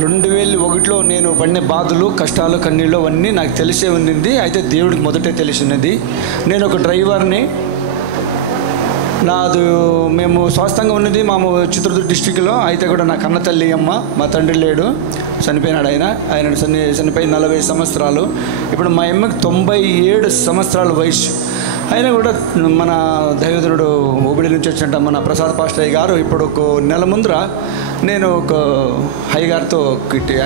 2001లో నేను పడిన బాధలు, కష్టాలు, కన్నీళ్ళు అవన్నీ నాకు తెలిసే ఉంది. అయితే దేవుడికి మొదటే తెలిసినది. నేను ఒక డ్రైవర్ని. మేము స్వాస్థంగా ఉన్నది చిత్తూరు డిస్టిక్లో. అయితే కూడా నా కన్న తల్లి అమ్మ, మా తండ్రి లేడు, చనిపోయినాడు. ఆయన చనిపోయి 40 సంవత్సరాలు. ఇప్పుడు మా అమ్మకి 97 సంవత్సరాల వయసు. అయినా కూడా మన దైవజనుడు ఓబిడి నుంచి వచ్చినట్టు మన ప్రసాద్ పాస్టర్ గారు ఇప్పుడు ఒక నెల ముందర నేను ఒక హైగారితో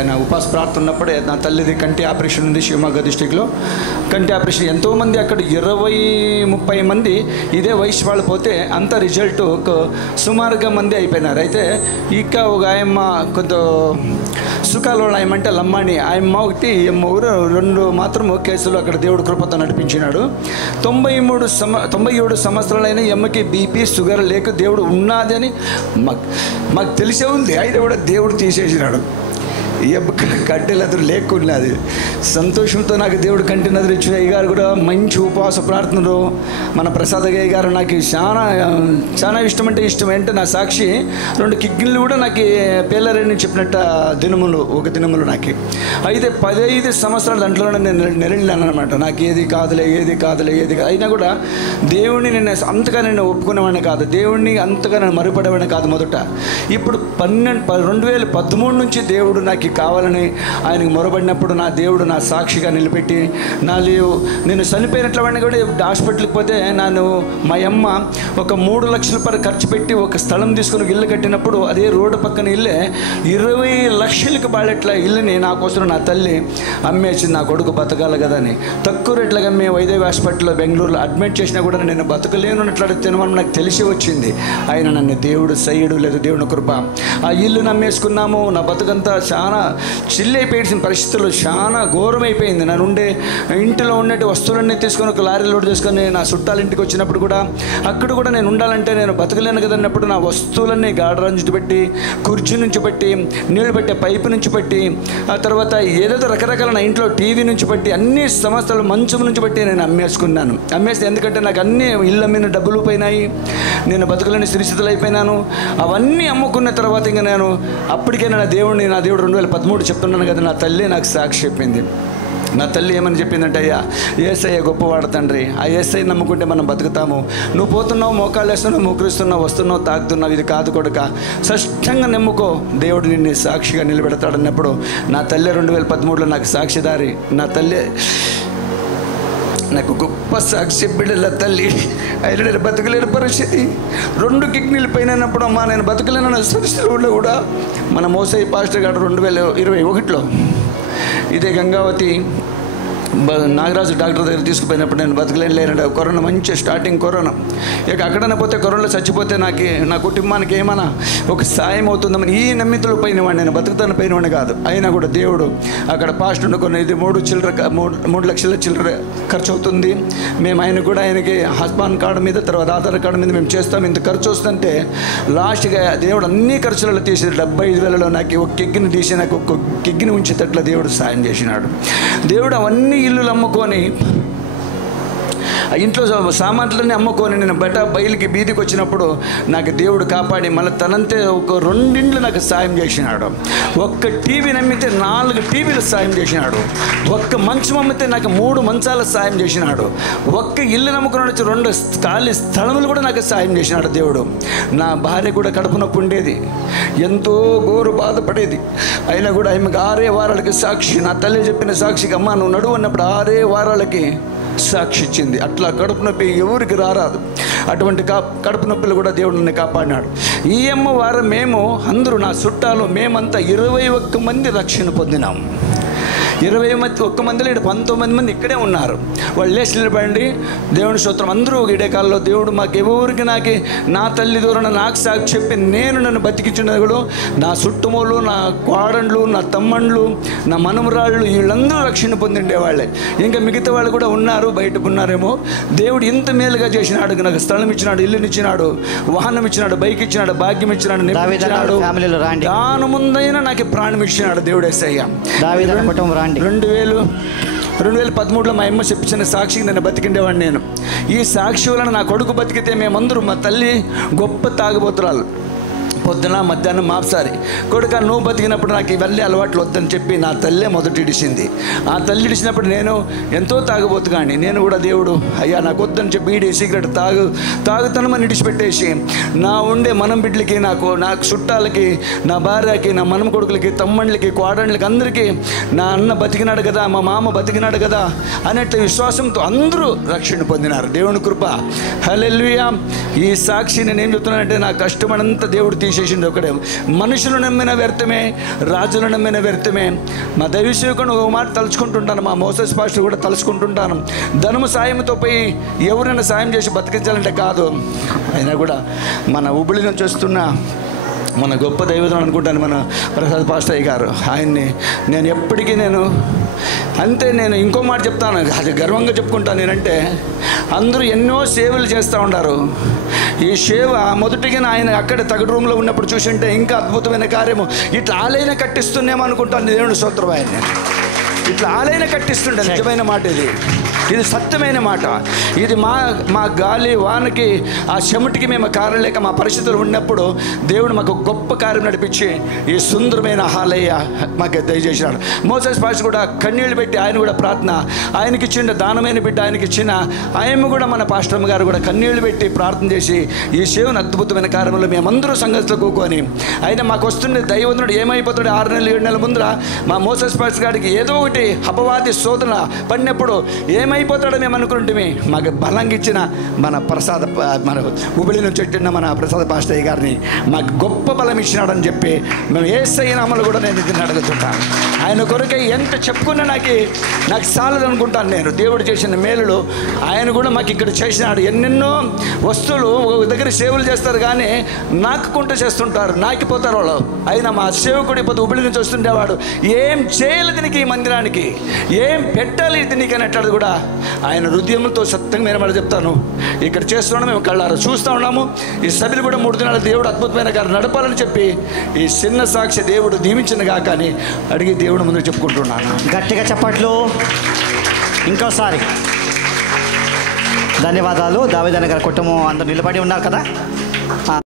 ఆయన ఉపాస ప్రార్థన ఉన్నప్పుడే నా తల్లిది కంటి ఆపరేషన్ ఉంది శివమొగ్గ డిస్టిక్లో. కంటి ఆపరేషన్ ఎంతోమంది అక్కడ 20-30 మంది ఇదే వయసు వాళ్ళు పోతే అంత రిజల్ట్ ఒక సుమారుగా మంది అయిపోయినారు. అయితే ఇక ఒక ఆయమ్మ కొంత సుఖాలు ఆయమంటే లమ్మాని ఆయమ్మ ఒకటి ఊరు 2 మాత్రము కేసులు అక్కడ దేవుడు కృపతో నడిపించినాడు. 97 సంవత్సరాలైన ఎమ్మకి బీపీ షుగర్ లేక దేవుడు ఉన్నది అని మాకు తెలిసే ఉంది. అయితే కూడా దేవుడు తీసేసినాడు. కంటినదురు లేకున్నది. సంతోషంతో నాకు దేవుడు కంటినదురు ఇచ్చిన అయ్యగారు కూడా మంచి ఉపవాస ప్రార్థనలు. మన ప్రసాద్ అయ్య గారు నాకు చాలా ఇష్టం అంటే నా సాక్షి 2 కిడ్నీలు కూడా నాకు పేలరని చెప్పినట్ట ఒక దినములు నాకు. అయితే 15 సంవత్సరాల దాంట్లోనే నేను నెరళ్ళాను అనమాట. నాకు ఏది కాదులే. అయినా కూడా దేవుడిని నేను అంతగా నేను ఒప్పుకునేవాడిని కాదు, దేవుడిని అంతగా నేను మరుపడేవాడిని కాదు మొదట. ఇప్పుడు 2013 నుంచి దేవుడు నాకు కావాలని ఆయనకు మొరబడినప్పుడు నా దేవుడు నా సాక్షిగా నిలబెట్టి నేను చనిపోయినట్ల వాడిని కూడా హాస్పిటల్కి పోతే మా అమ్మ ఒక 3 లక్షల ఖర్చు పెట్టి ఒక స్థలం తీసుకుని ఇల్లు కట్టినప్పుడు అదే రోడ్డు పక్కన ఇల్లే 20 లక్షలకు బాడెట్ల ఇల్లుని నా కోసం నా తల్లి అమ్మేసింది. నా కొడుకు బతకాలి కదా అని తక్కువ రేట్లుగా మేము వైదేవి హాస్పిటల్లో బెంగళూరులో అడ్మిట్ చేసినా కూడా నేను బతకలేను అన్నట్లు తినమని నాకు తెలిసి వచ్చింది. ఆయన నన్ను దేవుడు సయ్యడు లేదు, దేవుని కృప. ఆ ఇల్లు నమ్మేసుకున్నాము. నా బతుకంతా చాలా చిల్లైపోయిన పరిస్థితుల్లో చాలా ఘోరమైపోయింది. నన్ను ఉండే ఇంటిలో ఉన్నట్టు వస్తువులన్నీ తీసుకొని ఒక లారీ లోడ్ చేసుకొని నా చుట్టాల ఇంటికి వచ్చినప్పుడు కూడా అక్కడ కూడా నేను ఉండాలంటే నేను బతకలేను కదా అన్నప్పుడు నా వస్తువులన్నీ గాడరంజు పెట్టి, కుర్చీ నుంచి పెట్టి, నీళ్ళు పెట్టే పైపు నుంచి పెట్టి, ఆ తర్వాత ఏదేదో రకరకాల నా ఇంట్లో టీవీ నుంచి పెట్టి అన్ని సంవత్సరాలు మంచం నుంచి పెట్టి నేను అమ్మేసుకున్నాను. అమ్మేస్తే ఎందుకంటే నాకు అన్నీ ఇళ్ళ మీద డబ్బులు పోయినాయి, నేను బతకలేని స్థితిస్థితులు అయిపోయినాను. అవన్నీ అమ్ముకున్న తర్వాత ఇంకా నేను అప్పటికే నా దేవుడు 2013 చెప్తున్నాను కదా, నా తల్లి నాకు సాక్షి చెప్పింది. నా తల్లి ఏమని చెప్పిందంటే, అయ్యా యేసయ్య గొప్పవాడు తండ్రి, ఆ యేసయ్య నమ్ముకుంటే మనం బతుకుతాము. నువ్వు పోతున్నావు, మోకాళ్ళు వేస్తున్నావు, మోకరిస్తున్నావు, వస్తున్నావు, తాకుతున్నావు, ఇది కాదు కొడుక, స్పష్టంగా నమ్ముకో, దేవుడు నిన్ను సాక్షిగా నిలబెడతాడన్నప్పుడు నా తల్లి 2013లో నాకు సాక్షిదారి. నా తల్లి నాకు గొప్ప సాక్షి బిడ్డల తల్లి. అయినా నేను బతకలేని పరిస్థితి, 2 కిడ్నీలు పోయినప్పుడు అమ్మా నేను బతకలేనన్న పరిస్థితుల్లో కూడా మన మోసయ్య పాస్టర్ గారు 2021లో ఇదే గంగావతి నాగరాజు డాక్టర్ దగ్గర తీసుకుపోయినప్పుడు నేను బతకలేను. కరోనా మంచి స్టార్టింగ్ కరోనా. ఇక అక్కడనే పోతే కరోనాలో చచ్చిపోతే నా కుటుంబానికి ఏమైనా ఒక సాయం అవుతుందని ఈ నమ్మితులు పోయినవాడిని, నేను బతుకుతాను పోయినవాడిని కాదు. అయినా కూడా దేవుడు అక్కడ పాస్ట్ ఉండుకొని ఇది 3 లక్షల చిల్లర ఖర్చు అవుతుంది. మేము ఆయనకి హస్పాన్ కార్డు మీద, తర్వాత ఆధార్ కార్డు మీద మేము చేస్తాం. ఇంత ఖర్చు వస్తుంటే లాస్ట్గా దేవుడు అన్ని ఖర్చులలో తీసి 75,000లో నాకు ఒక కిగ్గిని తీసి నాకు ఒక కిగ్గిని ఉంచేటట్ల దేవుడు సాయం చేసినాడు. దేవుడు అవన్నీ ఇల్లులు అమ్ముకొని, ఆ ఇంట్లో సామాన్లన్నీ అమ్ముకొని నేను బయలుకి బీదికి వచ్చినప్పుడు నాకు దేవుడు కాపాడి మళ్ళీ తనంతే ఒక 2 ఇండ్లు నాకు సాయం చేసినాడు. ఒక్క టీవీ నమ్మితే 4 టీవీలు సాయం చేసినాడు. ఒక్క మంచం అమ్మితే నాకు 3 మంచాల సాయం చేసినాడు. ఒక్క ఇల్లు నమ్ముకుని వచ్చి 2 ఖాళీ స్థలములు కూడా నాకు సాయం చేసినాడు దేవుడు. నా భార్య కూడా కడుపు నొప్పి ఉండేది, ఎంతో ఘోరు బాధపడేది. అయినా కూడా ఆమెకు 6 వారాలకి సాక్షి, నా తల్లి చెప్పిన సాక్షికి, అమ్మ నువ్వు నడువు అన్నప్పుడు 6 వారాలకి సాక్షి ఇచ్చింది. అట్లా కడుపు నొప్పి ఎవరికి రారాదు. అటువంటి కడుపు నొప్పులు కూడా దేవుడు నన్ను కాపాడినాడు. ఈ అమ్మ వారం మేము అందరూ నా చుట్టాలు మేమంతా 21 మంది రక్షణ పొందినాం. 21 మంది లేడు, 19 మంది ఇక్కడే ఉన్నారు. వాళ్ళు లేచి నిలబడండి, దేవుని స్తోత్రం. అందరూ ఇడేకాల్లో దేవుడు మాకు ఎవరికి నా తల్లి దూరం నాకు సాక్షి చెప్పి నన్ను బతికించిన కూడా నా చుట్టుమూలు, నా కోడండ్లు, నా తమ్మండ్లు, నా మనమరాళ్ళు వీళ్ళందరూ రక్షణ పొందిండేవాళ్ళే. ఇంకా మిగతా వాళ్ళు కూడా ఉన్నారు, బయటకు ఉన్నారేమో. దేవుడు ఇంత మేలుగా చేసినాడు. నాకు స్థలం ఇచ్చినాడు, ఇల్లునిచ్చినాడు, వాహనం ఇచ్చినాడు, బైక్ ఇచ్చినాడు, భాగ్యం ఇచ్చినాడు, దాని ముందైనా నాకు ప్రాణం ఇచ్చినాడు దేవుడు యేసయ్య. 2013లో మా అమ్మ చెప్పించిన సాక్షికి నేను బతికిండేవాడిని. నేను ఈ సాక్షి వలన నా కొడుకు బతికితే మేమందరూ, మా తల్లి గొప్ప తాగుబోతురాలు, పొద్దున మధ్యాహ్నం మాప్సారి. కొడుక నువ్వు బతికినప్పుడు నాకు ఇవన్నీ అలవాట్లు వద్దని చెప్పి నా తల్లే మొదటి ఇడిచింది. ఆ తల్లి ఇడిచినప్పుడు నేను ఎంతో తాగబోతుగాని నేను కూడా దేవుడు అయ్యా నాకు వద్దని చెప్పి బీడీ సిగరెట్ తాగుతానమని ఇడిచిపెట్టేసి నా ఉండే మనం బిడ్డలకి నాకు చుట్టాలకి, నా భార్యకి, నా మనం కొడుకులకి, తమ్ముళ్ళకి, కోడళ్ళకి అందరికీ నా అన్న బతికినాడు కదా, మా మామ బతికినాడు కదా అనేట్టు విశ్వాసంతో అందరూ రక్షణ పొందినారు. దేవుని కృప. హల్లెలూయా. ఈ సాక్షి నేను ఏం చెప్తున్నానంటే నా కష్టమనంతా దేవుడు తీసేసింది ఒకడే. మనుషులు నమ్మిన వ్యర్థమే, రాజులు నమ్మిన వ్యర్థమే. మా దైవసేవకుని ఒక మాట తలుచుకుంటుంటాను, మా మోసెస్ పాస్టర్ కూడా తలుచుకుంటుంటాను. ధనము సాయంతో పోయి ఎవరైనా సాయం చేసి బతికించాలంటే కాదు. అయినా కూడా మన ఉబిలి నుంచి వస్తున్న మన గొప్ప దైవజనం అనుకుంటాను మన ప్రసాద్ పాస్టర్ గారు. ఆయన్ని నేను ఎప్పటికీ అంతే. నేను ఇంకో మాట చెప్తాను, అది గర్వంగా చెప్పుకుంటాను. నేనంటే అందరూ ఎన్నో సేవలు చేస్తూ ఉంటారు. ఈ సేవ మొదటిగా ఆయన అక్కడ తగడు రూమ్లో ఉన్నప్పుడు చూసింటే ఇంకా అద్భుతమైన కార్యము. ఇట్లా ఆలైన కట్టిస్తున్నామో అనుకుంటాను. దేవుని స్తోత్రం. ఆయన్ని ఇట్లా ఆలైన కట్టిస్తుండే. నిజమైన మాట ఇది సత్యమైన మాట. ఇది మా గాలి వానకి ఆ చెమటికి మేము కారలేక మా పరిస్థితులు ఉన్నప్పుడు దేవుడు మాకు గొప్ప కార్యం నడిపించి ఈ సుందరమైన ఆలయ మాకు దయచేసినాడు. మోసెస్ పాస్టర్ కూడా కన్నీళ్ళు పెట్టి ఆయన కూడా ప్రార్థన, ఆయనకి ఇచ్చిన దానమైన బిడ్డ ఆయనకి ఇచ్చిన ఆయన కూడా మన పాస్టర్ గారు కూడా కన్నీళ్ళు పెట్టి ప్రార్థన చేసి ఈ సేవను అద్భుతమైన కార్యంలో మేమందరూ సంఘస్థలో కూకొని ఆయన మాకు వస్తుండే దైవజనుడు ఏమైపోతాడు 6 నెలలు 7 నెలల ముందర మా మోసెస్ పాస్టర్ గారికి ఏదో ఒకటి అపవాది శోధన పడినప్పుడు ఏమైపోతాడో మేము అనుకుంటే మాకు బలంగా ఇచ్చిన మన ఉబిలి నుంచి వచ్చిన మన ప్రసాద్ పాస్టర్ గారిని మాకు గొప్ప బలం ఇచ్చినాడని చెప్పి మేము యేసయ్య నామములో కూడా నేను దీన్ని అడుగుతుంటాను. ఆయన కొరకై ఎంత చెప్పుకున్నా నాకు చాలదు అనుకుంటాను. నేను దేవుడు చేసిన మేలులు ఆయన కూడా మాకు ఇక్కడ చేసినాడు. ఎన్నెన్నో వస్తువులు ఒక దగ్గర సేవలు చేస్తారు కానీ నాకుకుంటూ చేస్తుంటారు, నాకిపోతారు వాళ్ళు. అయినా మా సేవకుడు ఇప్పుడు ఉబిలి నుంచి వస్తుండేవాడు. ఏం చేయాలి దీనికి, ఈ మందిరానికి ఏం పెట్టాలి దీనికి అనేటది కూడా ఆయన హృదయంతో సత్యంగా నేను మాట చెప్తాను. ఇక్కడ చేస్తున్నాము, మేము కళ్ళారు చూస్తూ ఉన్నాము. ఈ సభ్యులు కూడా 3 దినాలు దేవుడు అద్భుతమైన గారు నడపాలని చెప్పి ఈ చిన్న సాక్షి దేవుడు దీవించిన గాక అని అడిగి దేవుడు ముందు చెప్పుకుంటున్నాను. గట్టిగా చప్పట్లు ఇంకోసారి. ధన్యవాదాలు. దావీదన్న గారి కుటుంబం అందరూ నిలబడి ఉన్నారు కదా.